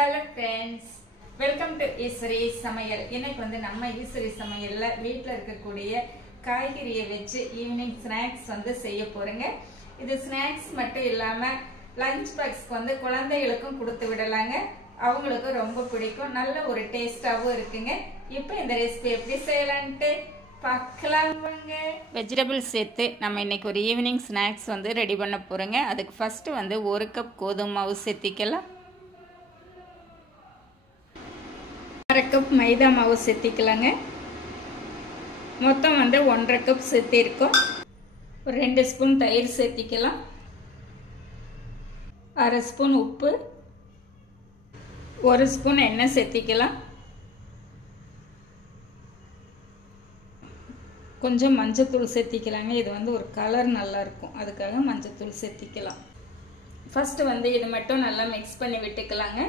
Hello friends, welcome to Eswari சமையல். இன்னைக்கு வந்து நம்ம ஈஸ்வரி சமையல்ல வீட்ல இருக்கக்கூடிய காய்கறியை வச்சு ஈவினிங் ஸ்நாக்ஸ் வந்து செய்ய போறேங்க. இது ஸ்நாக்ஸ் மட்டும் இல்லாம லஞ்ச் பாக்ஸ்க்கு வந்து குழந்தைகளுக்கும் கொடுத்து விடலாங்க. அவங்களுக்கு ரொம்ப பிடிக்கும். நல்ல ஒரு டேஸ்டாவும் இருக்குங்க. இப்போ இந்த ரெசிபி எப்படி செய்யலாம்னு பார்க்கலாம் வாங்க. வெஜிடபிள்ஸ் சேர்த்து நம்ம இன்னைக்கு ஒரு ஈவினிங் ஸ்நாக்ஸ் வந்து ரெடி பண்ண போறோங்க. அதுக்கு ஃபர்ஸ்ட் வந்து 1 கப் கோதுமை மாவு சேர்த்திக்கலாம். 1/2 கப் மைதா மாவு சேர்த்திக்கலாங்க. மொத்தம் வந்து 1/2 கப் சேர்த்திருக்கோம். ஒரு 2 ஸ்பூன் தயிர் சேர்த்திக்கலாம். 1/2 ஸ்பூன் உப்பு, 1 ஸ்பூன் எண்ணெய் சேர்த்திக்கலாம். கொஞ்சம் மஞ்சத்தூள் சேர்த்திக்கலாங்க. இது வந்து ஒரு கலர் நல்லா இருக்கும், அதுக்காக மஞ்சத்தூள் சேர்த்திக்கலாம். ஃபர்ஸ்ட் வந்து இது மட்டும் நல்லா மிக்ஸ் பண்ணி விட்டுக்கலாங்க.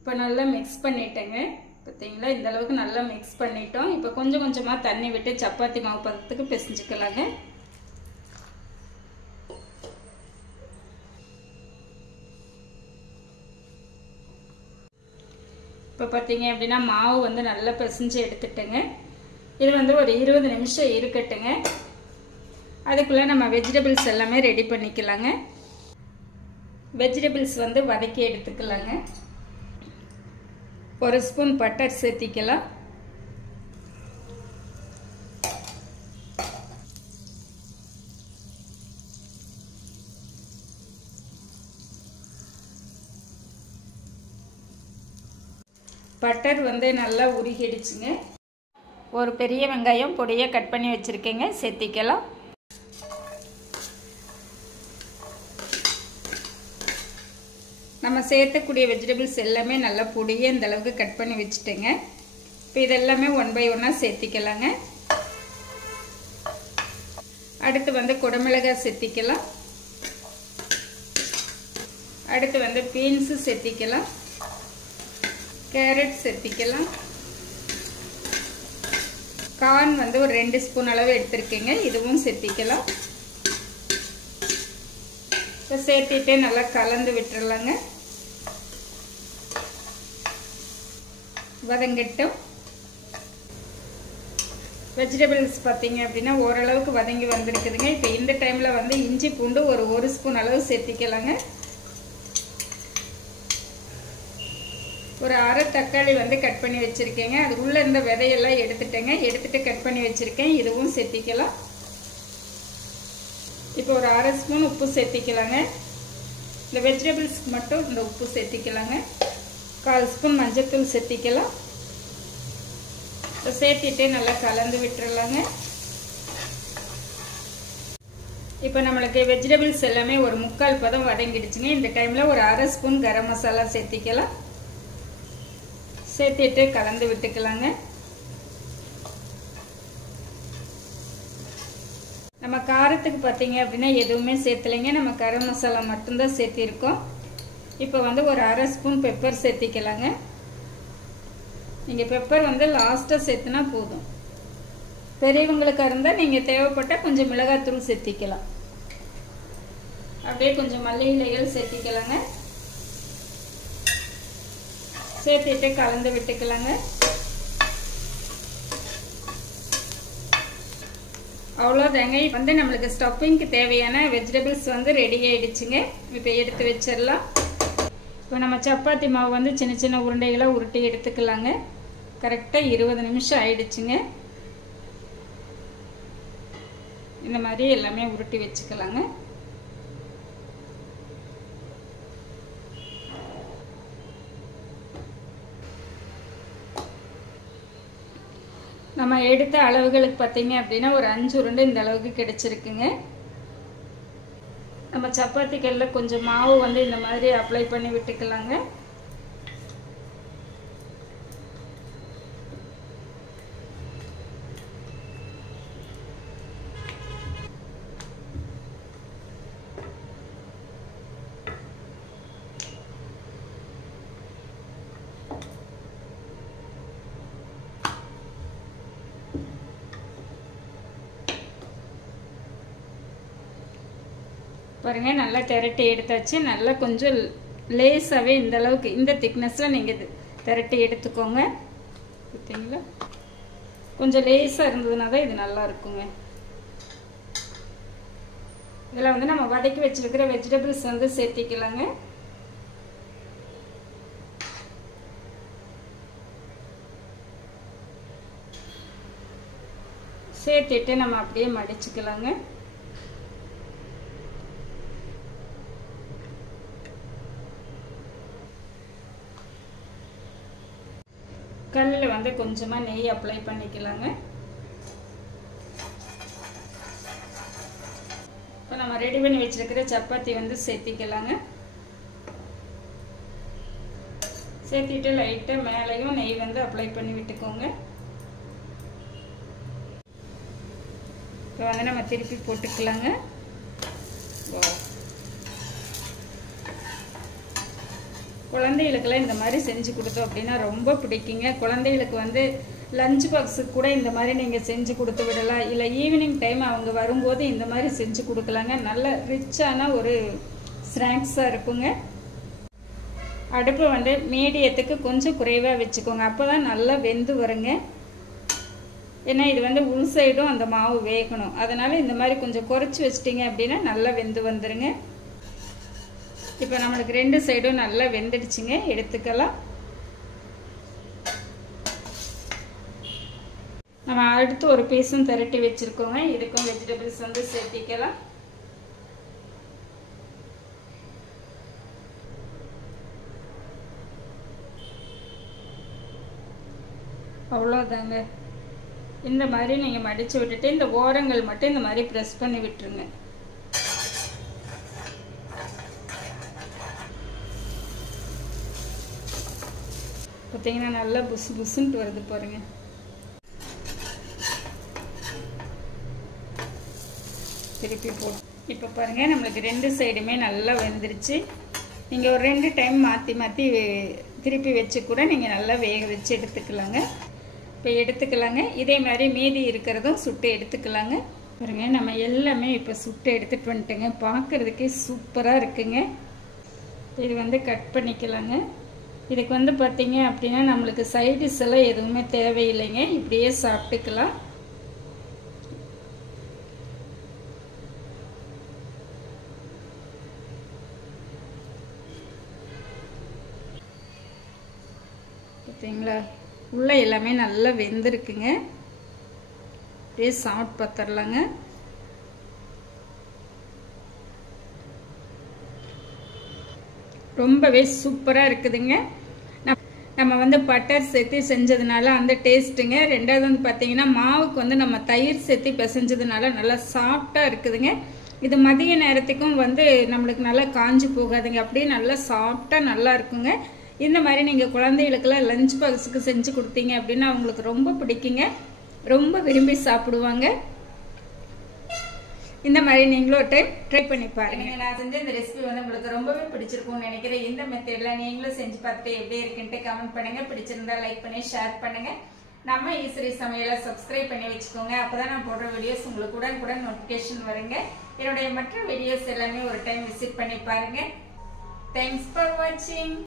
இப்போ நல்லா மிக்ஸ் பண்ணிட்டேங்க. பார்த்தீங்களா, இந்த அளவுக்கு நல்லா மிக்ஸ் பண்ணிட்டோம். இப்போ கொஞ்சம் கொஞ்சமாக தண்ணி விட்டு சப்பாத்தி மாவு பதத்துக்கு பிசைஞ்சுக்கலாங்க. இப்போ பார்த்தீங்க அப்படின்னா மாவு வந்து நல்லா பிசைஞ்சு எடுத்துட்டேங்க. இது வந்து ஒரு 20 நிமிஷம் இருக்கட்டுங்க. அதுக்குள்ளே நம்ம வெஜிடபிள்ஸ் எல்லாமே ரெடி பண்ணிக்கலாங்க. வெஜிடபிள்ஸ் வந்து வதக்கி எடுத்துக்கலாங்க. 1 ஸ்பூன் பட்டர் சேர்த்திக்கலாம். பட்டர் வந்து நல்லா உருகிடுச்சுங்க. ஒரு பெரிய வெங்காயம் பொடியை கட் பண்ணி வச்சுருக்கேங்க, சேர்த்திக்கலாம். நம்ம சேர்த்தக்கூடிய வெஜிடபிள்ஸ் எல்லாமே நல்லா பொடியை இந்த அளவுக்கு கட் பண்ணி வச்சுட்டேங்க. இப்போ இதெல்லாமே 1 பை 1 சேர்த்திக்கலாங்க. அடுத்து வந்து குடமிளகாய் சேர்த்திக்கலாம். அடுத்து வந்து பீன்ஸு சேர்த்திக்கலாம். கேரட் சேர்த்திக்கலாம். கார்ன் வந்து ஒரு 2 ஸ்பூன் அளவு எடுத்திருக்கேங்க, இதுவும் சேர்த்திக்கலாம். இப்போ சேர்த்திட்டு நல்லா கலந்து விட்டுறலாங்க. வதங்கட்டும். வெஜிடபிள்ஸ் பார்த்தீங்க அப்படின்னா ஓரளவுக்கு வதங்கி வந்திருக்குதுங்க. இப்போ இந்த டைமில் வந்து இஞ்சி பூண்டு ஒரு 1 ஸ்பூன் அளவு சேர்த்திக்கலாங்க. ஒரு அரை தக்காளி வந்து கட் பண்ணி வச்சுருக்கேங்க. அது உள்ளே இருந்த விதையெல்லாம் எடுத்துட்டேங்க. எடுத்துட்டு கட் பண்ணி வச்சுருக்கேன், இதுவும் சேர்த்திக்கலாம். இப்போ ஒரு 1/2 ஸ்பூன் உப்பு சேர்த்திக்கலாங்க. இந்த வெஜிடபிள்ஸ்க்கு மட்டும் இந்த உப்பு சேர்த்திக்கலாங்க. 1/4 ஸ்பூன் மஞ்சத்தூள் சேர்த்திக்கலாம். சேர்த்திட்டு நல்லா கலந்து விட்டுறலாங்க. இப்போ நம்மளுக்கு வெஜிடபிள்ஸ் எல்லாமே ஒரு 3/4 பதம் வதங்கிடுச்சுங்க. இந்த டைமில் ஒரு 1/2 ஸ்பூன் கரம் மசாலா சேர்த்திக்கலாம். சேர்த்திட்டு கலந்து விட்டுக்கலாங்க. நம்ம காரத்துக்கு பார்த்தீங்க அப்படின்னா எதுவுமே சேர்த்தலைங்க, நம்ம கரம் மசாலா மட்டும்தான் சேர்த்திருக்கோம். இப்போ வந்து ஒரு 1/2 ஸ்பூன் பெப்பர் சேர்த்திக்கலாங்க. நீங்கள் பெப்பர் வந்து லாஸ்ட்டாக சேர்த்துனா போதும். பெரியவங்களுக்கு இருந்தால் நீங்கள் தேவைப்பட்டால் கொஞ்சம் மிளகாத்தூள் சேர்த்திக்கலாம். அப்படியே கொஞ்சம் மல்லி இலைகள் சேர்த்திக்கலாங்க. சேர்த்திட்டு கலந்து விட்டுக்கலாங்க. அவ்வளோதாங்க. வந்து நம்மளுக்கு ஸ்டஃபிங்க்கு தேவையான வெஜிடபிள்ஸ் வந்து ரெடி ஆயிடுச்சுங்க. இப்போ எடுத்து வச்சிடலாம். இப்போ நம்ம சப்பாத்தி மாவு வந்து சின்ன சின்ன உருண்டைகளை உருட்டி எடுத்துக்கலாங்க. கரெக்டாக 20 நிமிஷம் ஆயிடுச்சுங்க. இந்த மாதிரி எல்லாமே உருட்டி வச்சுக்கலாங்க. நம்ம எடுத்த அளவுகளுக்கு பார்த்தீங்க அப்படின்னா ஒரு 5 உருண்டை இந்த அளவுக்கு கிடைச்சிருக்குங்க. நம்ம சப்பாத்தி கல்லில் கொஞ்சம் மாவு வந்து இந்த மாதிரி அப்ளை பண்ணி விட்டுக்கலாங்க. பாருங்க நல்லா திரட்டி எடுத்தாச்சு. நல்லா கொஞ்சம் லேஸாகவே இந்த அளவுக்கு இந்த திக்னஸில் நீங்கள் இது திரட்டி எடுத்துக்கோங்க. பார்த்தீங்களா, கொஞ்சம் லேஸாக இருந்ததுனா தான் இது நல்லா இருக்குங்க. இதில் வந்து நம்ம வதக்கி வச்சிருக்கிற வெஜிடபிள்ஸ் வந்து சேர்த்திக்கலாங்க. சேர்த்துட்டு நம்ம அப்படியே மடிச்சுக்கலாங்க. கல்லில் வந்து கொஞ்சமாக நெய் அப்ளை பண்ணிக்கலாங்க. இப்போ நம்ம ரெடி பண்ணி வச்சிருக்கிற சப்பாத்தி வந்து சேர்த்திக்கலாங்க. சேர்த்திட்டு லைட்டாக மேலேயும் நெய் வந்து அப்ளை பண்ணி விட்டுக்கோங்க. இப்போ வந்து நம்ம திருப்பி போட்டுக்கலாங்க. குழந்தைகளுக்கெல்லாம் இந்த மாதிரி செஞ்சு கொடுத்தோம் அப்படின்னா ரொம்ப பிடிக்குங்க. குழந்தைகளுக்கு வந்து லஞ்ச் பாக்ஸுக்கு கூட இந்த மாதிரி நீங்கள் செஞ்சு கொடுத்து விடலாம். இல்லை ஈவினிங் டைம் அவங்க வரும்போது இந்த மாதிரி செஞ்சு கொடுக்கலாங்க. நல்ல ரிச்சான ஒரு ஸ்நாக்ஸாக இருக்குங்க. அடுப்பு வந்து மீடியத்துக்கு கொஞ்சம் குறைவாக வச்சுக்கோங்க. அப்போ தான் நல்லா வெந்து வருங்க. ஏன்னா இது வந்து உள் சைடும் அந்த மாவு வேகணும். அதனால் இந்த மாதிரி கொஞ்சம் குறைச்சி வச்சிட்டிங்க அப்படின்னா நல்லா வெந்து வந்துடுங்க. இப்போ நம்மளுக்கு ரெண்டு சைடும் நல்லா வெந்துடுச்சுங்க. எடுத்துக்கலாம். நம்ம அடுத்து ஒரு பீஸும் திரட்டி வச்சுருக்கோங்க. இதுக்கும் வெஜிடபிள்ஸ் வந்து சேர்த்திக்கலாம். அவ்வளோதாங்க. இந்த மாதிரி நீங்கள் மடித்து விட்டுட்டு இந்த ஓரங்கள் மட்டும் இந்த மாதிரி ப்ரெஸ் பண்ணி விட்டுருங்க. பார்த்தீங்கன்னா நல்லா புசு புசுன்ட்டு வருது பாருங்க. திருப்பி போட்டு இப்போ பாருங்கள் நம்மளுக்கு ரெண்டு சைடுமே நல்லா வெந்துருச்சு. நீங்கள் ஒரு 2 டைம் மாற்றி மாற்றி திருப்பி வச்சு கூட நீங்கள் நல்லா வேக வச்சு எடுத்துக்கலாங்க. இப்போ எடுத்துக்கலாங்க. இதே மாதிரி மீதி இருக்கிறதும் சுட்டு எடுத்துக்கலாங்க. பாருங்க நம்ம எல்லாமே இப்போ சுட்டு எடுத்துகிட்டு வந்துட்டோங்க. பார்க்குறதுக்கே சூப்பராக இருக்குங்க. இது வந்து கட் பண்ணிக்கலாங்க. இதுக்கு வந்து பார்த்தீங்க அப்படின்னா நம்மளுக்கு சைடிஷ் எல்லாம் எதுவுமே தேவையில்லைங்க. இப்படியே சாப்பிட்டுக்கலாம். பார்த்தீங்களா, உள்ள எல்லாமே நல்லா வெந்திருக்குங்க. அப்படியே சாப்பிட்டு பார்த்துடலாங்க. ரொம்பவே சூப்பராக இருக்குதுங்க. நம்ம வந்து பட்டர் சேர்த்து செஞ்சதுனால அந்த டேஸ்ட்டுங்க. ரெண்டாவது வந்து பார்த்தீங்கன்னா மாவுக்கு வந்து நம்ம தயிர் சேர்த்து பிசைஞ்சதுனால நல்லா சாஃப்டாக இருக்குதுங்க. இது மதிய நேரத்துக்கும் வந்து நம்மளுக்கு நல்லா காஞ்சி போகாதுங்க. அப்படியே நல்லா சாஃப்டாக நல்லா இருக்குங்க. இந்த மாதிரி நீங்கள் குழந்தைகளுக்கெல்லாம் லஞ்ச் பாக்ஸுக்கு செஞ்சு கொடுத்தீங்க அப்படின்னா அவங்களுக்கு ரொம்ப பிடிக்குங்க. ரொம்ப விரும்பி சாப்பிடுவாங்க. இந்த மாதிரி நீங்களும் ட்ரை பண்ணி பாருங்க. நான் செஞ்ச இந்த ரெசிபி வந்து உங்களுக்கு ரொம்பவே பிடிச்சிருக்கும்னு நினைக்கிறேன். இந்த மெத்தட்ல நீங்களும் செஞ்சு பார்த்துட்டு எப்படி இருக்குன்ட்டு கமெண்ட் பண்ணுங்க. பிடிச்சிருந்தா லைக் பண்ணி ஷேர் பண்ணுங்க. நம்ம ஈஸ்வரி சமையலை சப்ஸ்கிரைப் பண்ணி வச்சுக்கோங்க. அப்பதான் நான் போடுற வீடியோஸ் உங்களுக்கு உடனுக்குடன் நோட்டிபிகேஷன் வருங்க. என்னுடைய மற்ற வீடியோஸ் எல்லாமே ஒரு டைம் விசிட் பண்ணி பாருங்க. தேங்க்ஸ் ஃபார் வாட்சிங்.